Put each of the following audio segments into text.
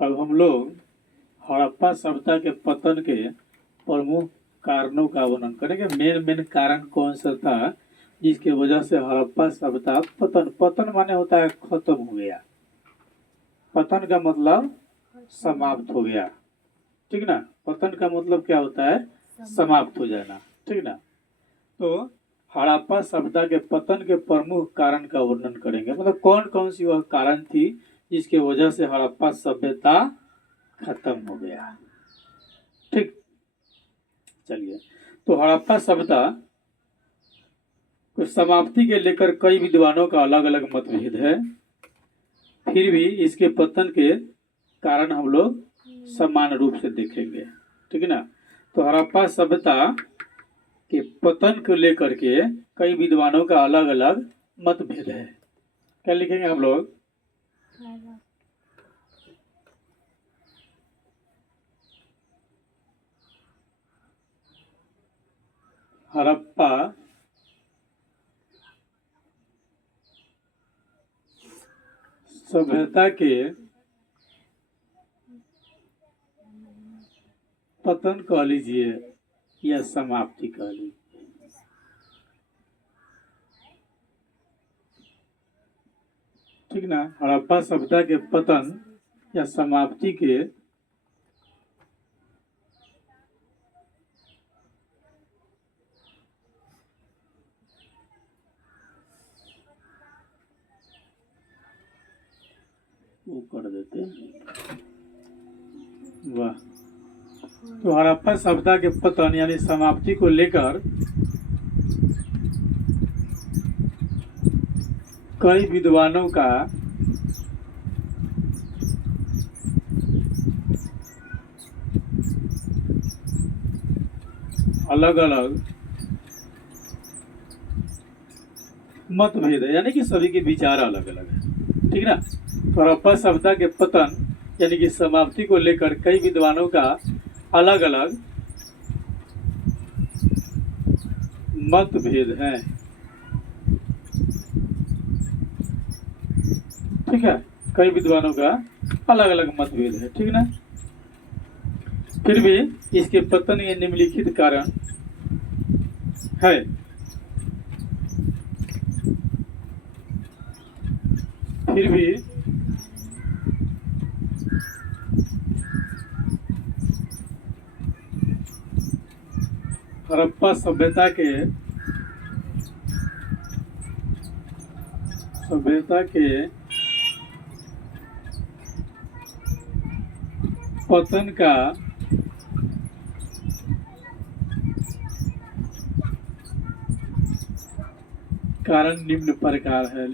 अब हम लोग हड़प्पा सभ्यता के पतन के प्रमुख कारणों का वर्णन करेंगे। मेन मेन कारण कौन सा था जिसके वजह से हड़प्पा सभ्यता पतन, पतन माने होता है खत्म हो गया, पतन का मतलब समाप्त हो गया, ठीक ना। पतन का मतलब क्या होता है? समाप्त हो जाना, ठीक ना। तो हड़प्पा सभ्यता के पतन के प्रमुख कारण का वर्णन करेंगे, मतलब कौन कौन सी वह कारण थी जिसके वजह से हड़प्पा सभ्यता खत्म हो गया। ठीक, चलिए। तो हड़प्पा सभ्यता को समाप्ति के लेकर कई विद्वानों का अलग अलग मतभेद है, फिर भी इसके पतन के कारण हम लोग समान रूप से देखेंगे, ठीक है ना। तो हड़प्पा सभ्यता के पतन को लेकर के कई विद्वानों का अलग अलग मतभेद है। क्या लिखेंगे हम लोग? हड़प्पा सभ्यता के पतन कह लीजिए या समाप्ति कह लीजिए, ठीक ना। हड़प्पा सभ्यता के पतन या समाप्ति के वो कर देते, वाह। तो हड़प्पा सभ्यता के पतन यानी समाप्ति को लेकर कई विद्वानों का अलग अलग मतभेद है, यानी कि सभी के विचार अलग अलग है, ठीक ना। तो हड़प्पा सभ्यता के पतन यानी कि समाप्ति को लेकर कई विद्वानों का अलग अलग मतभेद है, ठीक है। कई विद्वानों का अलग अलग मतभेद है, ठीक ना। फिर भी इसके पतन ये निम्नलिखित कारण है। फिर भी हड़प्पा सभ्यता के पतन का कारण निम्न प्रकार है।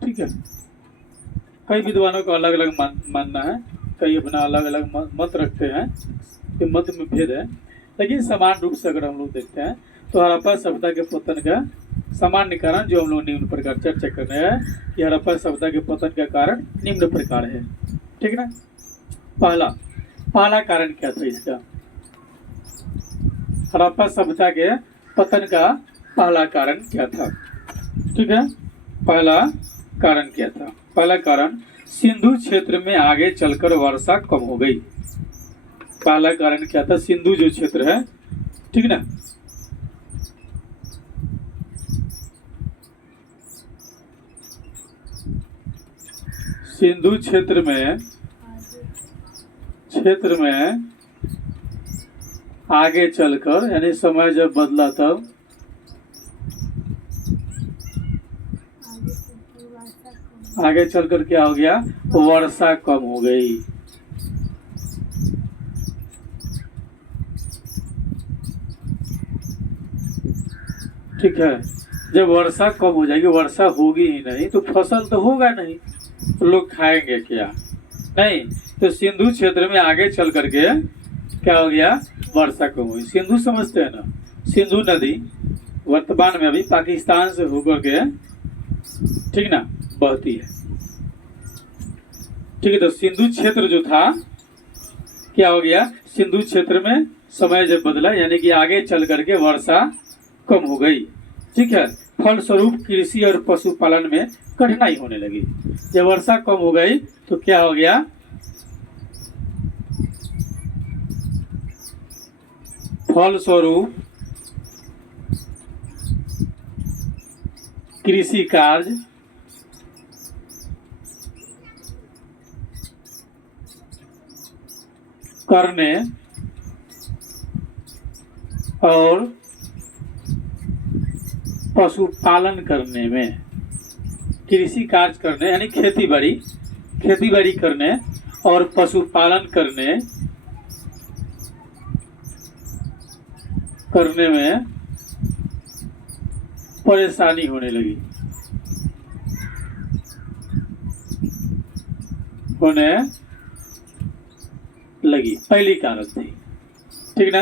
ठीक है, कई विद्वानों का अलग अलग मानना है, कई अपना अलग अलग मत रखते हैं, कि मत में भेद है, लेकिन समान रूप से अगर हम लोग देखते हैं तो हड़प्पा सभ्यता के पतन का सामान्य कारण जो हम लोग निम्न प्रकार चर्चा कर रहे हैं कि हड़प्पा सभ्यता के पतन का कारण निम्न प्रकार है, ठीक है ना। पहला कारण क्या था इसका? हड़प्पा सभ्यता के पतन का पहला कारण क्या था? ठीक है, पहला कारण क्या था? पहला कारण सिंधु क्षेत्र में आगे चलकर वर्षा कम हो गई। पहला कारण क्या था? सिंधु जो क्षेत्र है, ठीक ना, सिंधु क्षेत्र में आगे चलकर यानी समय जब बदला तब आगे चलकर क्या हो गया? वर्षा कम हो गई। ठीक है, जब वर्षा कम हो जाएगी, वर्षा होगी ही नहीं तो फसल तो होगा नहीं, तो लोग खाएंगे क्या? नहीं, तो सिंधु क्षेत्र में आगे चल करके क्या हो गया? वर्षा कम हुई। सिंधु समझते हैं ना, सिंधु नदी वर्तमान में अभी पाकिस्तान से होकर के, ठीक ना, बहती है, ठीक है। तो सिंधु क्षेत्र जो था क्या हो गया? सिंधु क्षेत्र में समय जब बदला यानी कि आगे चल करके वर्षा कम हो गई। ठीक है, फलस्वरूप कृषि और पशुपालन में कठिनाई होने लगी। जब वर्षा कम हो गई तो क्या हो गया, फलस्वरूप कृषि कार्य करने और पशुपालन करने में, कृषि कार्य करने यानी खेती बाड़ी करने और पशुपालन करने में परेशानी होने लगी पहली कारण थी। ठीक ना,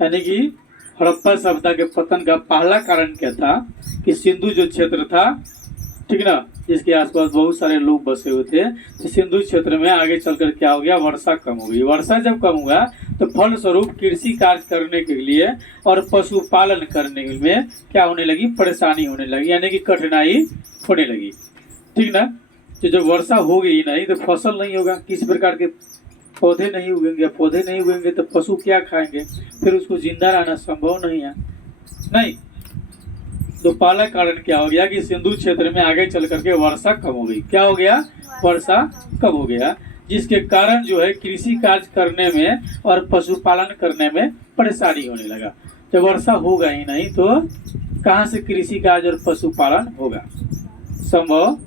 यानी कि हड़प्पा सभ्यता के पतन का पहला कारण क्या था कि सिंधु जो क्षेत्र था, ठीक ना, जिसके आसपास बहुत सारे लोग बसे हुए थे, तो सिंधु क्षेत्र में आगे चलकर क्या हो गया, वर्षा कम हो गई। वर्षा जब कम हुआ तो फलस्वरूप कृषि कार्य करने के लिए और पशुपालन करने में क्या होने लगी, परेशानी होने लगी, यानी कि कठिनाई होने लगी। ठीक ना, तो जब वर्षा होगी ही नहीं तो फसल नहीं होगा, किसी प्रकार के पौधे नहीं उगेंगे, पौधे नहीं उगेंगे तो पशु क्या खाएंगे, फिर उसको जिंदा रहना संभव नहीं है। नहीं, तो पहला कारण क्या हो गया कि सिंधु क्षेत्र में आगे चल करके वर्षा कम हो गई। क्या हो गया, वर्षा कम हो गया, जिसके कारण जो है कृषि कार्य करने में और पशुपालन करने में परेशानी होने लगा। जब वर्षा होगा ही नहीं तो कहाँ से कृषि कार्य और पशुपालन होगा, संभव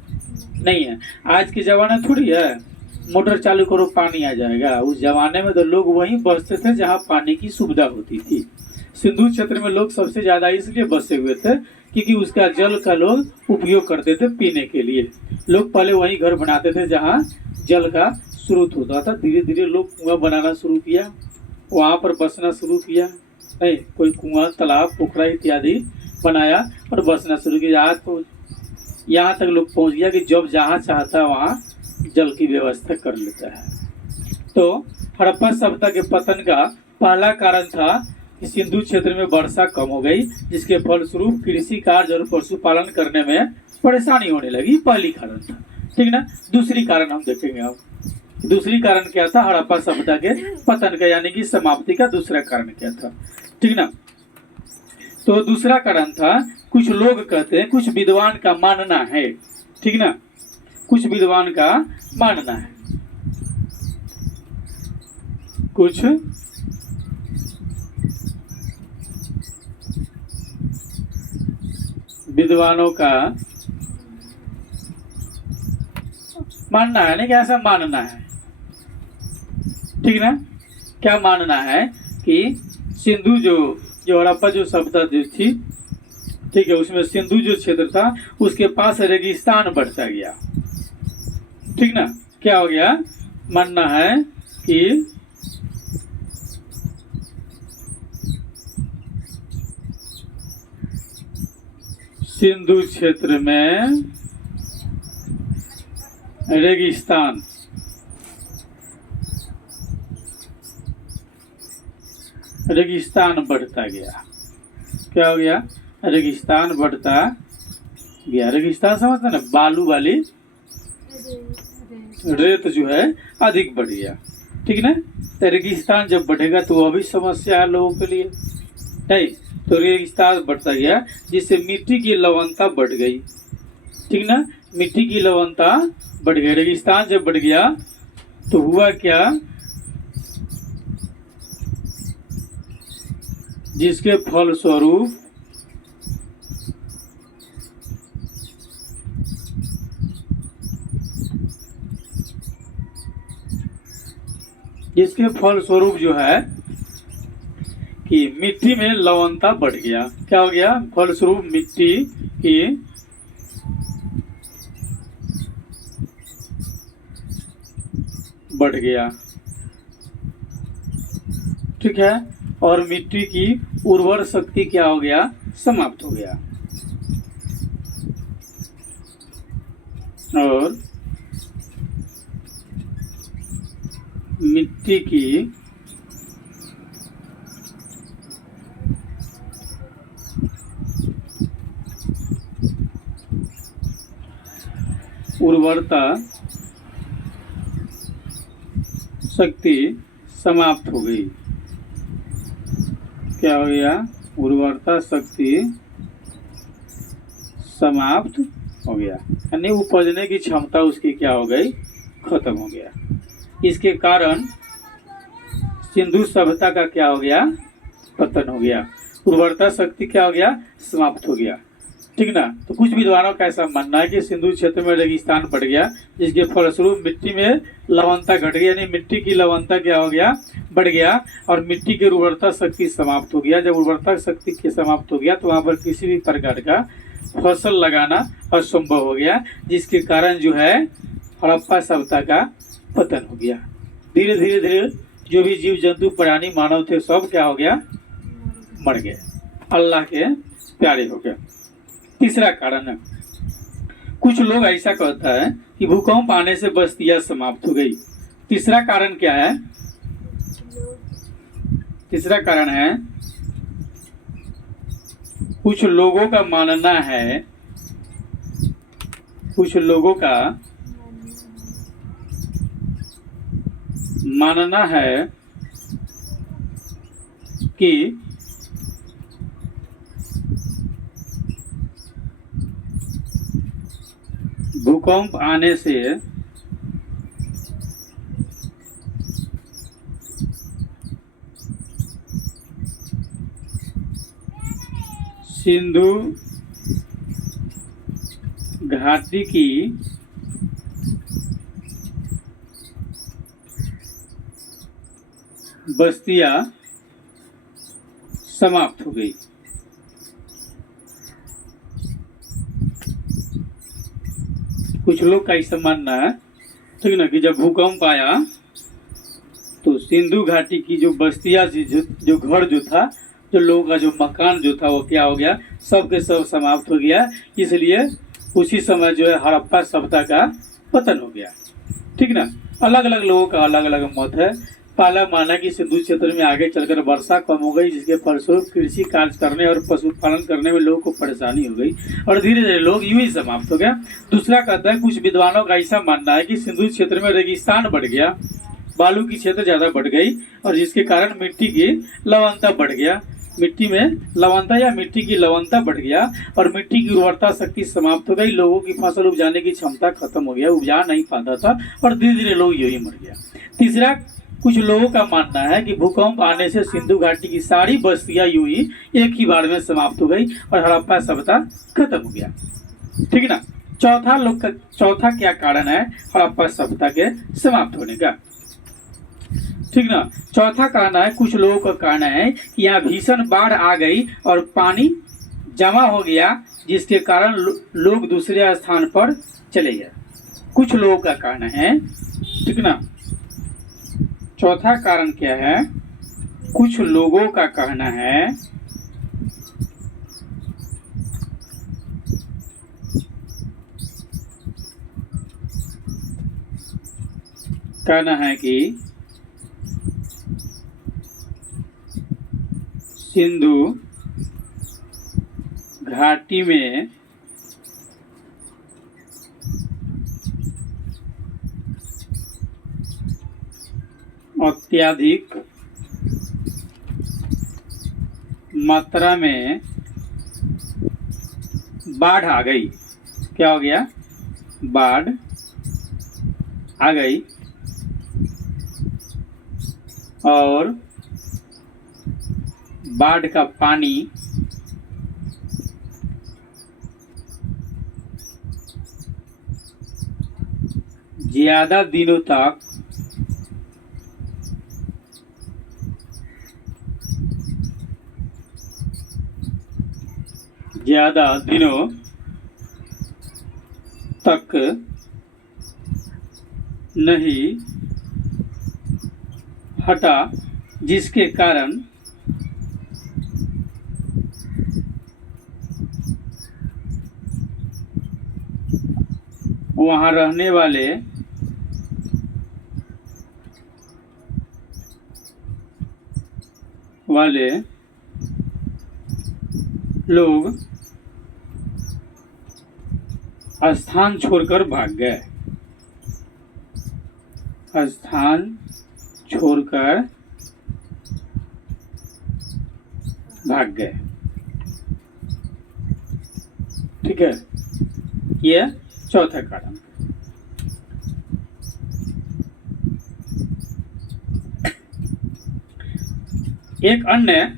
नहीं है। आज के जमाना थोड़ी है मोटर चालू करो पानी आ जाएगा। उस जमाने में तो लोग वहीं बसते थे जहाँ पानी की सुविधा होती थी। सिंधु क्षेत्र में लोग सबसे ज्यादा इसलिए बसे हुए थे क्योंकि उसका जल का लोग उपयोग करते थे पीने के लिए। लोग पहले वहीं घर बनाते थे जहाँ जल का स्रोत होता था। धीरे धीरे लोग कुआं बनाना शुरू किया, वहाँ पर बसना शुरू किया। नहीं, कोई कुआं, तालाब, पोखरा इत्यादि बनाया और बसना शुरू किया। आज तो यहाँ तक लोग पहुँच गया कि जब जहाँ चाहता वहाँ जल की व्यवस्था कर लेता है। तो हड़प्पा सभ्यता के पतन का पहला कारण था कि सिंधु क्षेत्र में वर्षा कम हो गई, जिसके फलस्वरूप कृषि कार्य और पशुपालन करने में परेशानी होने लगी। पहली कारण था। ठीक ना, दूसरी कारण हम देखेंगे। अब दूसरी कारण क्या था, हड़प्पा सभ्यता के पतन का यानी कि समाप्ति का दूसरा कारण क्या था। ठीक ना, तो दूसरा कारण था, कुछ लोग कहते हैं, कुछ विद्वान का मानना है, ठीक ना, कुछ विद्वान का मानना है, कुछ विद्वानों का मानना है, नहीं, कैसा मानना है, ठीक ना, क्या मानना है कि सिंधु जो हड़प्पा जो सभ्यता थी, ठीक है, उसमें सिंधु जो क्षेत्र था उसके पास रेगिस्तान बढ़ता गया। ठीक ना, क्या हो गया, मानना है कि सिंधु क्षेत्र में रेगिस्तान बढ़ता गया। क्या हो गया, रेगिस्तान बढ़ता गया। रेगिस्तान समझते ना, बालू वाली रेत जो है अधिक बढ़ गया। ठीक ना, तो रेगिस्तान जब बढ़ेगा तो वो भी समस्या है लोगों के लिए। नहीं, तो रेगिस्तान बढ़ता गया जिससे मिट्टी की लवणता बढ़ गई। ठीक ना, मिट्टी की लवणता बढ़ गई। रेगिस्तान जब बढ़ गया तो हुआ क्या, जिसके फलस्वरूप जो है कि मिट्टी में लवणता बढ़ गया। क्या हो गया, फलस्वरूप मिट्टी की बढ़ गया। ठीक है, और मिट्टी की उर्वर शक्ति क्या हो गया, समाप्त हो गया। और मिट्टी की उर्वरता शक्ति समाप्त हो गई। क्या हो गया? उर्वरता शक्ति समाप्त हो गया, यानी उपजने की क्षमता उसकी क्या हो गई? खत्म हो गया। इसके कारण सिंधु सभ्यता का क्या हो गया? पतन हो गया। उर्वरता शक्ति क्या हो गया? समाप्त हो गया। ठीक ना। तो कुछ विद्वानों का ऐसा मानना है कि सिंधु क्षेत्र में रेगिस्तान बढ़ गया, जिसके फलस्वरूप मिट्टी में लवणता घट गई, यानी मिट्टी की लवणता क्या हो गया? बढ़ गया, और मिट्टी की उर्वरता शक्ति समाप्त हो गया। जब उर्वरता शक्ति के समाप्त हो गया तो वहाँ पर किसी भी प्रकार का फसल लगाना असंभव हो गया, जिसके कारण जो है हड़प्पा सभ्यता का पतन हो गया। धीरे धीरे धीरे जो भी जीव जंतु प्राणी मानव थे सब क्या हो गया? मर गए, अल्लाह के प्यारे हो गए। तीसरा कारण है, कुछ लोग ऐसा कहता है कि भूकंप आने से बस्तियां समाप्त हो गई। तीसरा कारण क्या है? तीसरा कारण है, कुछ लोगों का मानना है, कुछ लोगों का मानना है कि भूकंप आने से सिंधु घाटी की बस्तियां समाप्त हो गई। कुछ लोग का ऐसा मानना है, ठीक ना, कि जब भूकंप आया तो सिंधु घाटी की जो बस्तियां थी, जो घर जो था, जो लोगों का जो मकान जो था, वो क्या हो गया? सब के सब समाप्त हो गया। इसलिए उसी समय जो है हड़प्पा सभ्यता का पतन हो गया। ठीक ना। अलग अलग लोगों का अलग अलग मत है। पहला माना कि सिंधु क्षेत्र में आगे चलकर वर्षा कम हो गई, जिसके फलस्वरूप कृषि कार्य करने और पशुपालन करने में लोगों को परेशानी हो गई और धीरे धीरे लोग यूं ही समाप्त हो गया। दूसरा कहता है, कुछ विद्वानों का ऐसा मानना है कि सिंधु क्षेत्र में रेगिस्तान बढ़ गया, बालू की क्षेत्र ज्यादा बढ़ गई, और जिसके कारण मिट्टी की लवणता बढ़ गया, मिट्टी में लवणता या मिट्टी की लवणता बढ़ गया और मिट्टी की उर्वरता शक्ति समाप्त हो गई। लोगों की फसल उपजाने की क्षमता खत्म हो गया, उपजा नहीं पाता था और धीरे धीरे लोग यूं ही मर गया। तीसरा, कुछ लोगों का मानना है कि भूकंप आने से सिंधु घाटी की सारी बस्तियां यूं ही एक ही बार में समाप्त हो गई और हड़प्पा सभ्यता खत्म हो गया। ठीक ना। चौथा क्या कारण है हड़प्पा सभ्यता के समाप्त होने का? ठीक ना। चौथा कहना है, कुछ लोगों का कहना है कि यहाँ भीषण बाढ़ आ गई और पानी जमा हो गया, जिसके कारण लोग दूसरे स्थान पर चले गए। कुछ लोगों का कहना है। ठीक ना। चौथा कारण क्या है? कुछ लोगों का कहना है कि सिंधु घाटी में अत्यधिक मात्रा में बाढ़ आ गई। क्या हो गया? बाढ़ आ गई और बाढ़ का पानी ज्यादा दिनों तक नहीं हटा, जिसके कारण वहां रहने वाले लोग स्थान छोड़कर भाग गए, स्थान छोड़कर भाग गए। ठीक है, ये चौथा कारण। एक अन्य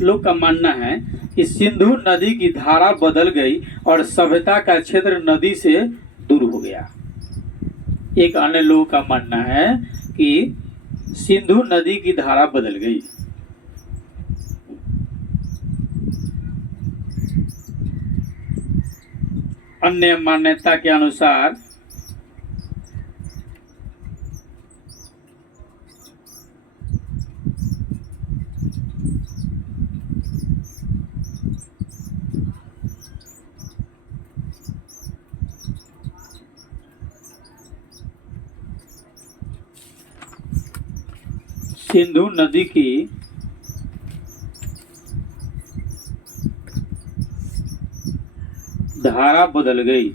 लोग का मानना है कि सिंधु नदी की धारा बदल गई और सभ्यता का क्षेत्र नदी से दूर हो गया। एक अन्य लोगों का मानना है कि सिंधु नदी की धारा बदल गई। अन्य मान्यता के अनुसार सिंधु नदी की धारा बदल गई।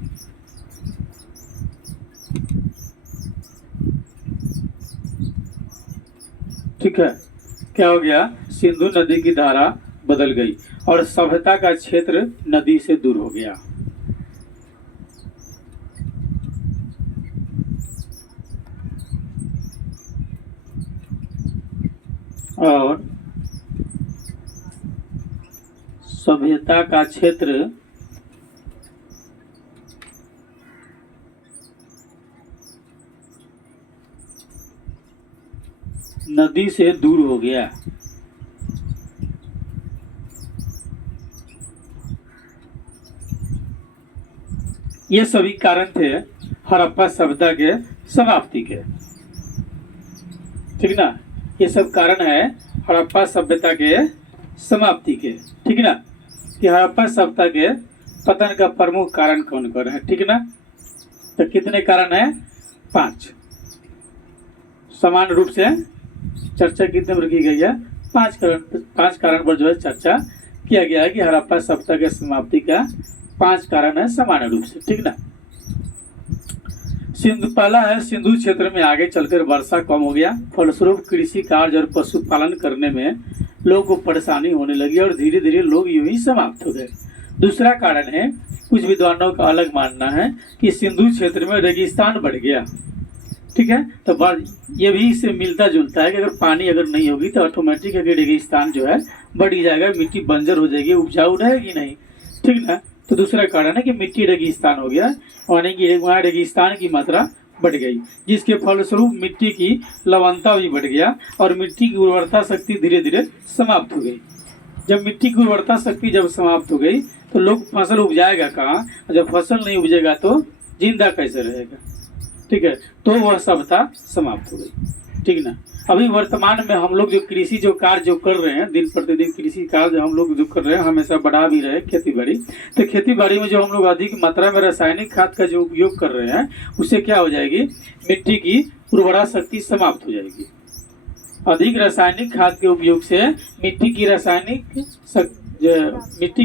ठीक है, क्या हो गया? सिंधु नदी की धारा बदल गई और सभ्यता का क्षेत्र नदी से दूर हो गया। और सभ्यता का क्षेत्र नदी से दूर हो गया। ये सभी कारण थे हड़प्पा सभ्यता के समाप्ति के। ठीक ना, ये सब कारण है हड़प्पा सभ्यता के समाप्ति के। ठीक ना, कि हड़प्पा सभ्यता के पतन का प्रमुख कारण कौन कौन है? ठीक ना, तो कितने कारण है? 5। समान रूप से चर्चा कितने पर की गई है? 5 कारण पर जो है चर्चा किया गया है कि हड़प्पा सभ्यता के समाप्ति का 5 कारण है सामान्य रूप से। ठीक ना, पहला है सिंधु क्षेत्र में आगे चलकर वर्षा कम हो गया, फलस्वरूप कृषि कार्य और पशुपालन करने में लोगों को परेशानी होने लगी और धीरे धीरे लोग यूं ही समाप्त हो गए। दूसरा कारण है, कुछ विद्वानों का अलग मानना है कि सिंधु क्षेत्र में रेगिस्तान बढ़ गया। ठीक है, तो ये भी इससे मिलता जुलता है कि अगर पानी अगर नहीं होगी तो ऑटोमेटिक अगर रेगिस्तान जो है बढ़ ही जाएगा, मिट्टी बंजर हो जाएगी, उपजाऊ रहेगी नहीं। ठीक ना, तो दूसरा कारण है कि मिट्टी रेगिस्तान हो गया, यानी कि वहाँ रेगिस्तान की मात्रा बढ़ गई, जिसके फलस्वरूप मिट्टी की लवणता भी बढ़ गया और मिट्टी की उर्वरता शक्ति धीरे धीरे समाप्त हो गई। जब मिट्टी की उर्वरता शक्ति जब समाप्त हो गई तो लोग फसल उपजाएगा कहाँ? जब फसल नहीं उपजेगा तो जिंदा कैसे रहेगा? ठीक है, तो वह सभ्यता समाप्त हो गई। ठीक ना, अभी वर्तमान में हम लोग जो कृषि जो कार्य जो कर रहे हैं, दिन प्रतिदिन कृषि कार्य हम लोग जो कर रहे हैं, हमेशा बढ़ा भी रहे खेती बाड़ी। तो खेती बाड़ी में जो हम लोग अधिक मात्रा में रासायनिक खाद का जो उपयोग कर रहे हैं, उससे क्या हो जाएगी? मिट्टी की उर्वरा शक्ति समाप्त हो जाएगी। अधिक रासायनिक खाद के उपयोग से मिट्टी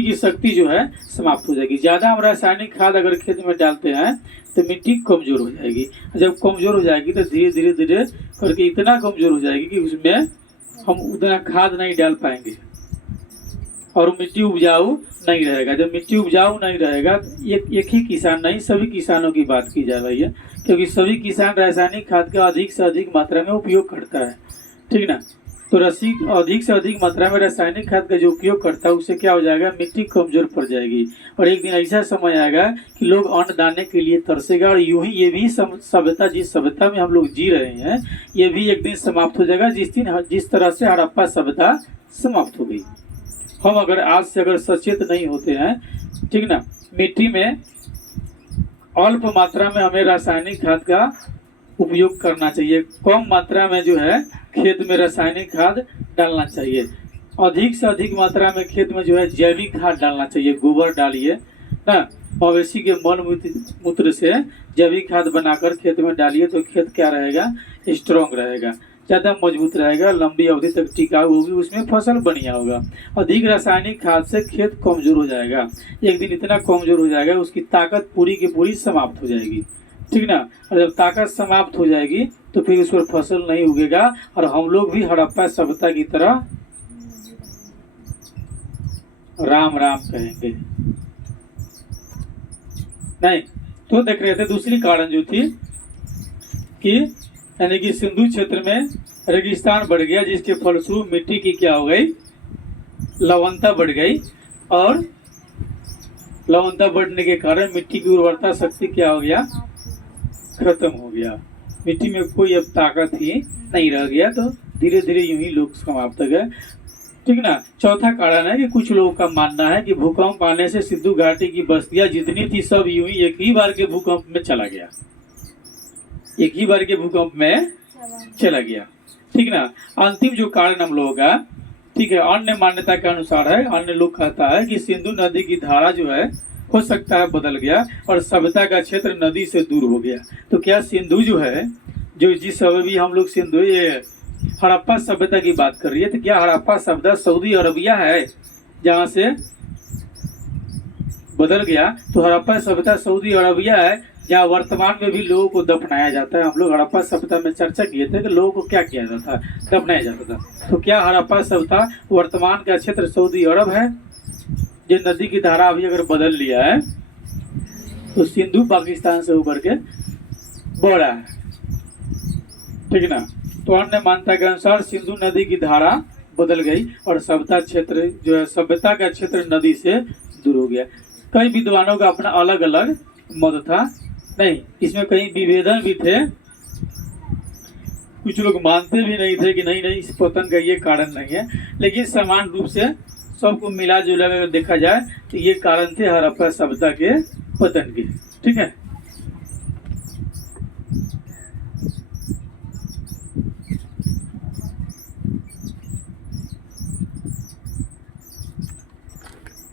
की शक्ति जो है समाप्त हो जाएगी। ज़्यादा हम रासायनिक खाद अगर खेत में डालते हैं तो मिट्टी कमजोर हो जाएगी। जब कमजोर हो जाएगी तो धीरे धीरे धीरे करके इतना कमजोर हो जाएगी कि उसमें हम उतना खाद नहीं डाल पाएंगे और मिट्टी उपजाऊ नहीं रहेगा। जब मिट्टी उपजाऊ नहीं रहेगा तो एक ही किसान नहीं, सभी किसानों की बात की जा रही है, क्योंकि सभी किसान रासायनिक खाद का अधिक से अधिक मात्रा में उपयोग करता है। ठीक ना, तो अधिक से अधिक मात्रा में रासायनिक खाद का जो उपयोग करता है उससे क्या हो जाएगा? मिट्टी कमजोर पड़ जाएगी और एक दिन ऐसा समय आएगा कि लोग अन्न दाने के लिए तरसेगा और यूं ही ये भी सभ्यता, जिस सभ्यता में हम लोग जी रहे हैं, ये भी एक दिन समाप्त हो जाएगा, जिस तरह से हड़प्पा सभ्यता समाप्त हो गई। हम अगर आज से अगर सचेत नहीं होते हैं, ठीक ना, मिट्टी में अल्प मात्रा में हमें रासायनिक खाद का उपयोग करना चाहिए, कम मात्रा में जो है खेत में रासायनिक खाद डालना चाहिए, अधिक से अधिक मात्रा में खेत में जो है जैविक खाद डालना चाहिए। गोबर डालिए ना, मवेशी के मल मूत्र से जैविक खाद बनाकर खेत में डालिए तो खेत क्या रहेगा? स्ट्रॉन्ग रहेगा। ज़्यादा मजबूत रहेगा, लंबी अवधि तक टिकाऊ होगी, उसमें फसल बढ़िया होगा। अधिक रासायनिक खाद से खेत कमजोर हो जाएगा, एक दिन इतना कमजोर हो जाएगा उसकी ताकत पूरी की पूरी समाप्त हो जाएगी, ठीक ना। और जब ताकत समाप्त हो जाएगी तो फिर उस पर फसल नहीं उगेगा और हम लोग भी हड़प्पा सभ्यता की तरह राम राम कहेंगे। नहीं तो देख रहे थे दूसरी कारण जो थी कि यानी कि सिंधु क्षेत्र में रेगिस्तान बढ़ गया, जिसके फलस्वरूप मिट्टी की क्या हो गई, लवणता बढ़ गई, और लवणता बढ़ने के कारण मिट्टी की उर्वरता शक्ति क्या हो गया, खत्म हो गया। मिट्टी में कोई अब ताकत ही नहीं रह गया, तो धीरे धीरे यूं ही लोग समाप्त हो गए, ठीक ना। चौथा कारण है कि कुछ लोगों का मानना है कि भूकंप आने से सिंधु घाटी की बस्तियां जितनी थी सब यूं ही एक ही बार के भूकंप में चला गया, एक ही बार के भूकंप में चला गया, ठीक ना। अंतिम जो कारण हम लोगों का, ठीक है, अन्य मान्यता के अनुसार है, अन्य लोग कहता है कि सिंधु नदी की धारा जो है हो सकता है बदल गया और सभ्यता का क्षेत्र नदी से दूर हो गया। तो क्या सिंधु जो है, जो जिस समय भी हम लोग सिंधु ये हड़प्पा सभ्यता की बात कर रही है, तो क्या हड़प्पा सभ्यता सऊदी अरबिया है जहाँ से बदल गया? तो हड़प्पा सभ्यता सऊदी अरबिया है जहाँ वर्तमान में भी लोगों को दफनाया जाता है। हम लोग हड़प्पा सभ्यता में चर्चा किए थे कि लोगों को क्या किया जाता है, दफनाया जाता था। तो क्या हड़प्पा सभ्यता वर्तमान का क्षेत्र सऊदी अरब है? जो नदी की धारा अभी अगर बदल लिया है तो सिंधु पाकिस्तान से उभर के बढ़ा है, ठीक ना। तो अन्य मान्यता के अनुसार सिंधु नदी की धारा बदल गई और सभ्यता क्षेत्र जो है, सभ्यता का क्षेत्र नदी से दूर हो गया। कई विद्वानों का अपना अलग अलग मत था, नहीं इसमें कई विभेदन भी थे, कुछ लोग मानते भी नहीं थे कि नहीं नहीं इस पतन का ये कारण नहीं है, लेकिन समान रूप से सबको मिला जुला कर देखा जाए तो ये कारण थे हड़प्पा सभ्यता के पतन के, ठीक है।